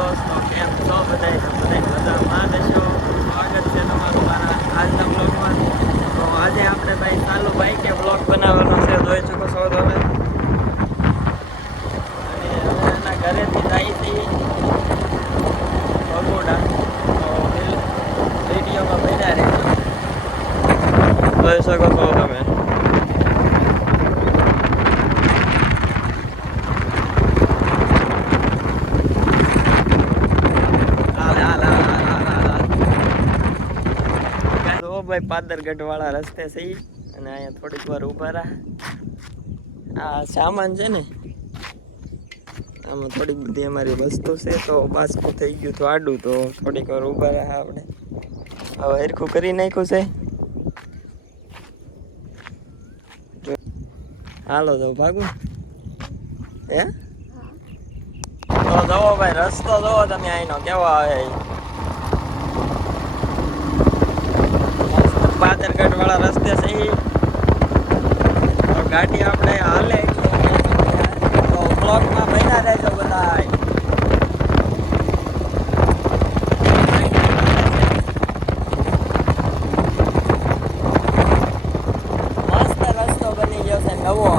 દોસ્તો, કેમ છો બધા? મજામાં હશો? સ્વાગત છે તમારું મારા આજના બ્લોગમાં. તો આજે આપણે ભાઈ ચાલુ બાઈકે બ્લોગ બનાવવાનો છે, જોઈ શકો છો તમે. અને હવે એના ઘરેથી જાય છે ભગોડા. તો વિડીયોમાં બન્યા રહેજો, જોઈ શકો છો તમે. ભાઈ પાદરગઢ વાળા રસ્તે છે અને અહીંયા થોડીક વાર ઊભા રહ્યા. આ સામાન છે ને, આમાં થોડીક બધી અમારી વસ્તુ છે, તો બાસ્કું થઈ ગયું તો આડું, તો થોડીક વાર ઊભા રહ્યા આપણે. હવે હરખું કરી નાખ્યું છે. હાલો તો ભાગું હે. તો જવો ભાઈ, રસ્તો જવો તમે અહીંનો કેવો આવે. પાદરગઢ વાળા રસ્તે છે, તો ગાડી આપણે હાલે તો બ્લોકમાં બન્યા રહેજો બધા. મસ્ત રસ્તો બની ગયો છે નવો.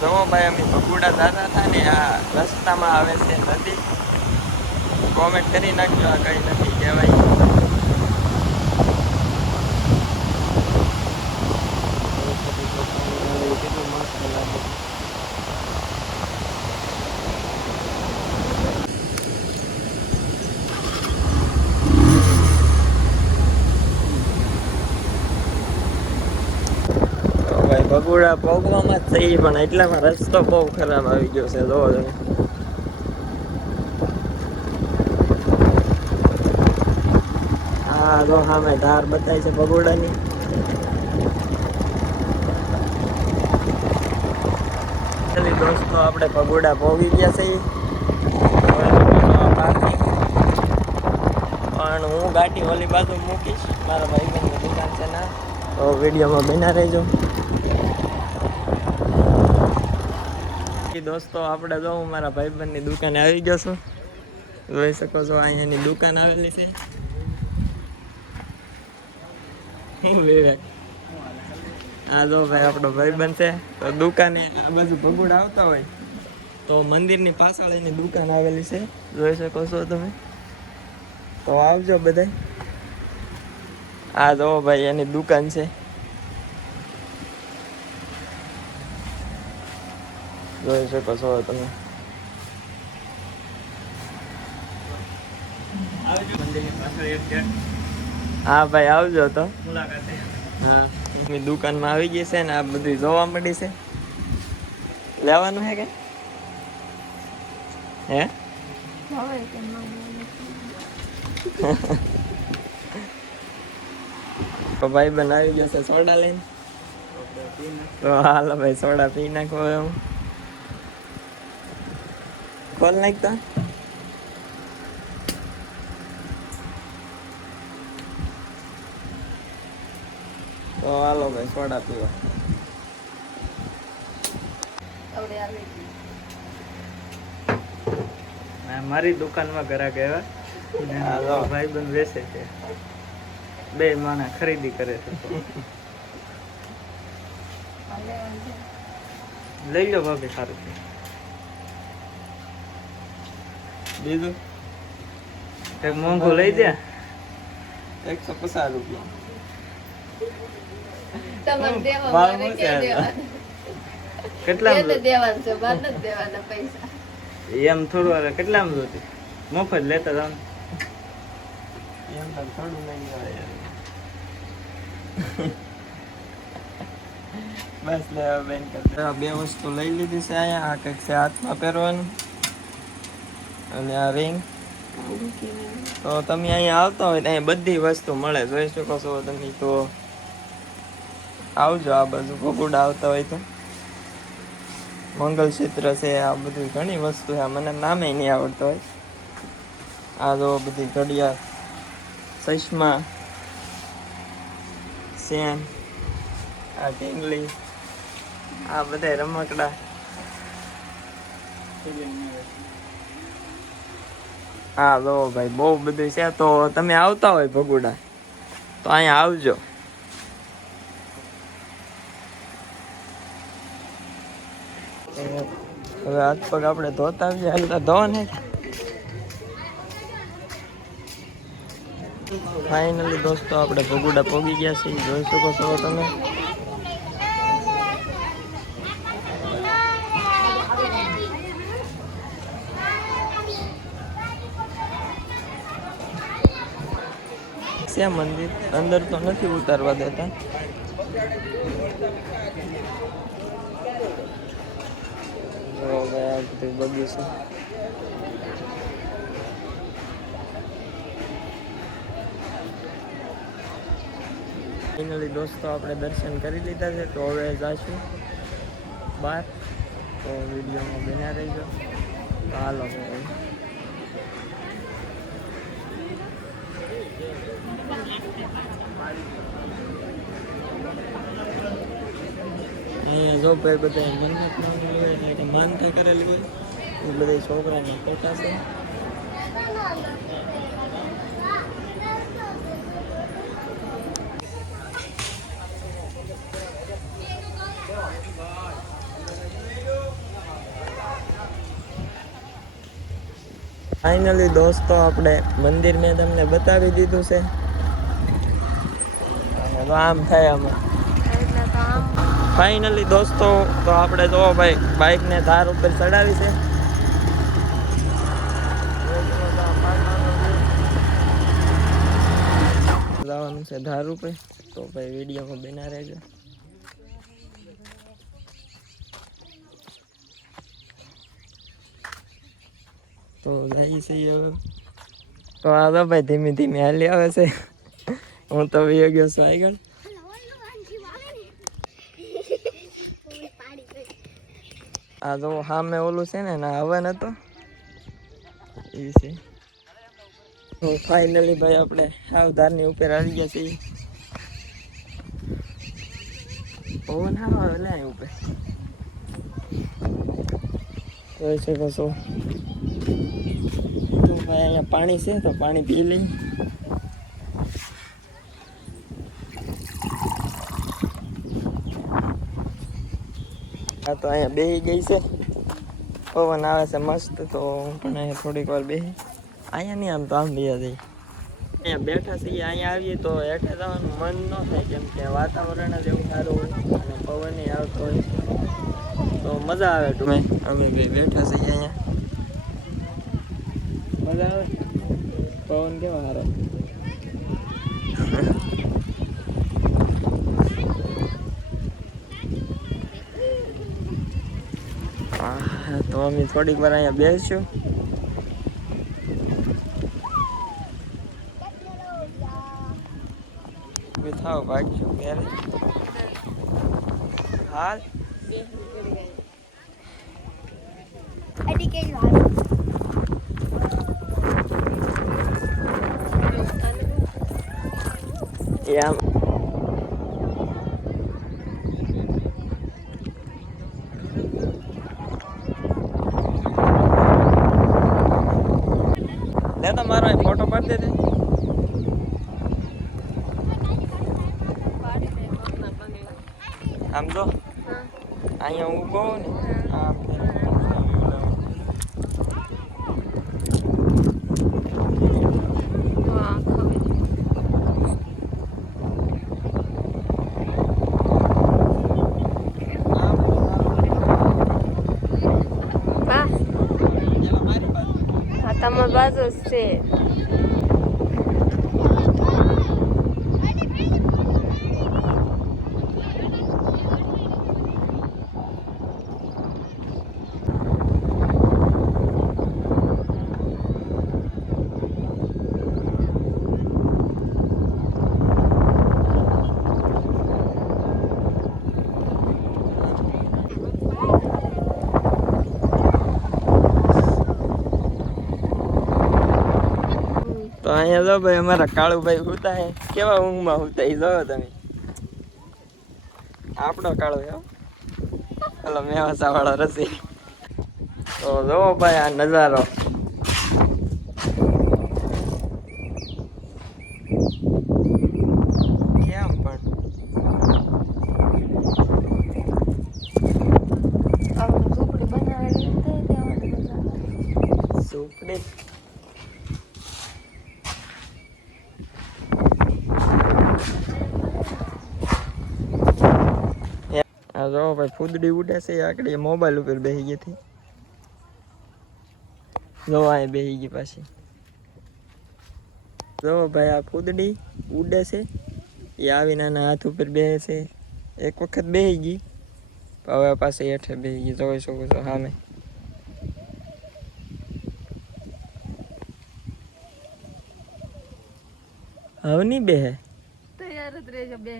જવો ભાઈ, અમે ભગુડા જતા હતા ને, આ રસ્તામાં આવે છે નદી. કોમેન્ટ કરી નાખજો આ કઈ નદી કહેવાય. કેટલું મસ્ત લાગે. ભગોડા પહોંચવામાં જ થઈ, પણ એટલામાં રસ્તો બહુ ખરાબ આવી ગયો છે. જોવો તમે. હા જો સામે ધાર બતાવી છે ભગોડાની. દોસ્તો આપણે ભગોડા પહોંચી ગયા છીએ. પણ હું ગાડી ઓલી બાજુ મૂકીશ, મારા ભાઈબંધની દુકાન છે ના, તો વિડીયોમાં બન્યા રહેજો. દોસ્તો આપણે જો હું મારા ભાઈબંધની દુકાને આવી ગયો છું, જોઈ શકો છો. અહીંયાની દુકાન આવેલી છે. હું વિવેક, હા જો ભાઈ આપણો ભાઈબંધ છે. તો દુકાને આ બાજુ ભગોડા આવતા હોય તો મંદિરની પાછળ એની દુકાન આવેલી છે, જોઈ શકો છો તમે. તો આવજો બધા. આ જો ભાઈ એની દુકાન છે, જોઈ શકો છો તમે. હા ભાઈ આવજો તો. હા એની દુકાનમાં આવી ગઈ છે ને, આ બધું જોવા મળી છે. લેવાનું હે કે હે? તો ભાઈ બન આવી ગયો છે સોડા લઈને, તો હાલો ભાઈ સોડા પી નાખો. હું ખોલ નાખતા. તો હાલો ભાઈ સોડા પીવા. મારી દુકાનમાં ગ્રાહક આવ્યા, ભાઈ બંધ વેચે છે, બે માણસ ખરીદી કરે છે. લઈ લો ભાભી, સારું છે. બીજું એક મોંઘું લઈ દે, 150 રૂપિયા. કેટલા એમ થોડું કેટલામાં જોતી મફત લેતા જાવ. એમ તો થોડું નહીં આવે યાર. બસ લેવા બેન કરતા બે વસ્તુ લઈ લીધી છે. અહીંયા આ કંઈક છે હાથમાં પહેરવાનું, અને આ રિંગ. તો તમે અહીંયા આવતા હોય તો અહીંયા બધી વસ્તુ મળે, જોઈ શકો છો તમે. તો આવજો આ બાજુ ભગોડા આવતા હોય તો. મંગલસૂત્ર છે, આ બધી ઘણી વસ્તુ છે, મને નામે નહીં આવડતો હોય. આ જો બધી ઘડિયાળ, ચશ્મા, સેન, આ ઢીંગલી, આ બધા રમકડા. હા લો ભાઈ, બહુ બધું છે. તો તમે આવતા હોય ભગુડા તો અહીંયા આવજો. હવે હાથ પગ આપણે ધોતા આવીએ. હાલતા ધોવા ને ફાઇનલી દોસ્તો આપણે ભગુડા પહોંચી ગયા છીએ. જોઈ શકો છો તમે. છે મંદિર, અંદર તો નથી ઉતારવા દેતા. જો ભાઈ આ બધું બગીચો. ફાઇનલી દોસ્તો આપણે દર્શન કરી લીધા છે. તો હવે જઈશું બહાર. તો વિડીયોમાં બન્યા રહીજો. તો હાલો ભાઈ. અહીંયા જો ભાઈ બધા મંદિર માનતા કરેલી હોય એ બધા છોકરાની ફોટા છે. ફાઇનલી દોસ્તો આપણે મંદિર મેં તમને બતાવી દીધું છે. અને આમ થાય આમાં. ફાઇનલી દોસ્તો તો આપણે જો ભાઈ બાઇકને ધાર ઉપર ચડાવી છે. જવાનું છે ધાર ઉપર. તો ભાઈ વિડીયોમાં બના રહેજો. તો જઈ છીએ હવે. તો આ તો ભાઈ ધીમે ધીમે હાલી આવે છે. હું તો વી ગયો છું આગળ. આ જો સામે ઓલું છે ને હવન હતો એ છે. તો ફાઇનલી ભાઈ આપણે સાવધાનની ઉપર આવી ગયા છીએ. પવન સારો આવે ને અહીં ઉપર. જોઈ શકો છો. તો ભાઈ અહીંયા પાણી છે તો પાણી પી લઈ. આ તો અહીંયા બેસી ગઈ છે. પવન આવે છે મસ્ત. તો હું પણ અહીંયા થોડીક વાર બેસી. અહીંયા નહીં, આમ તો આમ બીજા જઈએ. અહીંયા બેઠા છીએ. અહીંયા આવીએ તો હેઠે જવાનું મન ન થાય, કેમ કે વાતાવરણ જ એવું સારું હોય અને પવન આવતો હોય તો મજા આવે. તમે અમે બે બેઠા છીએ અહીંયા. મજા આવે. પવન કેવો સારો. તો અમે થોડીક વાર અહીંયા બેસશું. થાવ ભાગશું ત્યારે હાલ. આમ તો મારો ફોટો પાડી દે. આમ જો અહીંયા ઊભો હોઉં ને આમ તમારી બાજુ છે. અહીંયા જો ભાઈ અમારા કાળુભાઈ હુતા હે કેવા ઊંઘમાં હુતા એ જોવો તમે આપણો કાળો હે પેલો મેવાસા વાળો રસી તો જોવો ભાઈ આ નજારો કેમ પણ ઝૂંપડી બનાવેલી હતી તેમાં ઝૂંપડી આ જો ભાઈ ફૂદડી ઉડે છે આકડી મોબાઈલ ઉપર બેસી ગઈ હતી જો આ બેસી ગઈ પાછી જો ભાઈ આ ફૂદડી ઉડે છે એ આવીને આના હાથ ઉપર બેસે છે એક વખત બેસી ગઈ હવે પાછી હેઠે બેસી ગઈ જોઈ શકો છો સામે હવે નહીં બેહે તૈયાર જ રહેજો બે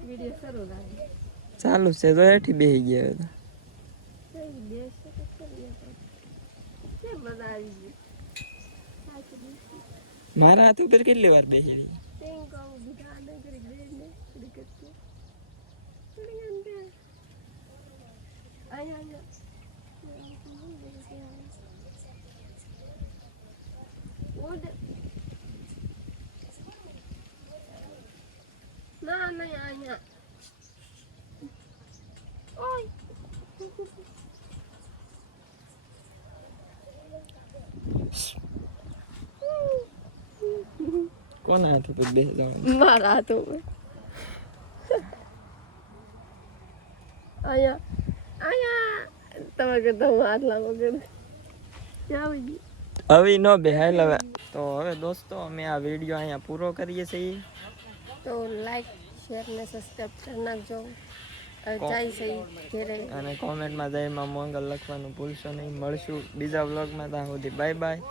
વિડીયો શરૂ લાગે ચાલુ છે તો હેઠી બેસી ગયા હવે મારા હાથ ઉપર કેટલી વાર બેસી રહી ના નહીં અહીંયા ઓય કોના હાથ ઉપર બેસી જવાનું મારા હાથ ઉપર અહીંયા અહીંયા તમે કહેતા હું હાથ લાગો કે આવી હવે ન બેહાય હવે તો હવે દોસ્તો અમે આ વિડીયો અહીંયા પૂરો કરીએ છીએ તો લાઈક શેર ને સબસ્ક્રાઇબ કરી નાખજો જાય છે ઘેરે અને કોમેન્ટમાં જય માં મંગલ લખવાનું ભૂલશો નહીં મળશું બીજા વ્લોગમાં ત્યાં સુધી બાય બાય